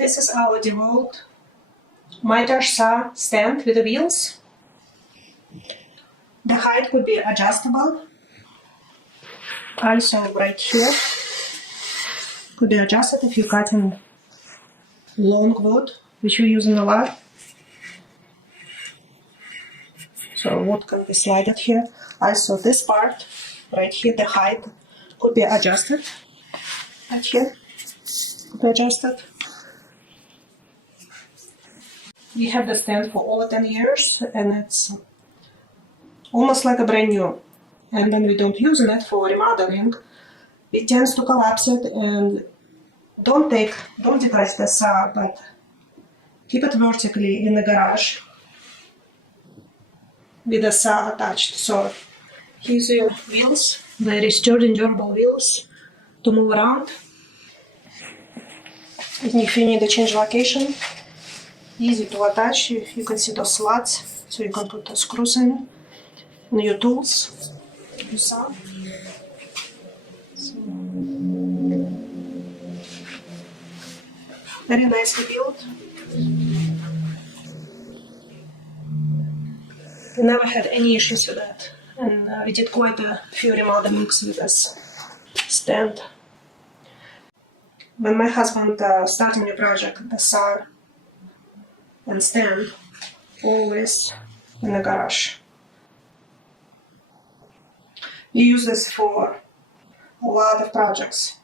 This is our DEWALT miter saw stand with the wheels. The height could be adjustable. Also right here could be adjusted if you're cutting long wood, which we're using a lot. So wood can be slided here. Also this part right here, the height could be adjusted. Right here could be adjusted. We have the stand for over 10 years and it's almost like a brand new. And when we don't use it for remodeling, it tends to collapse it. And don't detach the saw, but keep it vertically in the garage with the saw attached. So here's your wheels, very sturdy and durable wheels to move around. If you need to change location, easy to attach. You can see those slots, so you can put the screws in and your tools. You saw. Very nicely built. We never had any issues with that, and we did quite a few remodelings with this stand. When my husband started a new project, the saw and stand always in the garage. We use this for a lot of projects.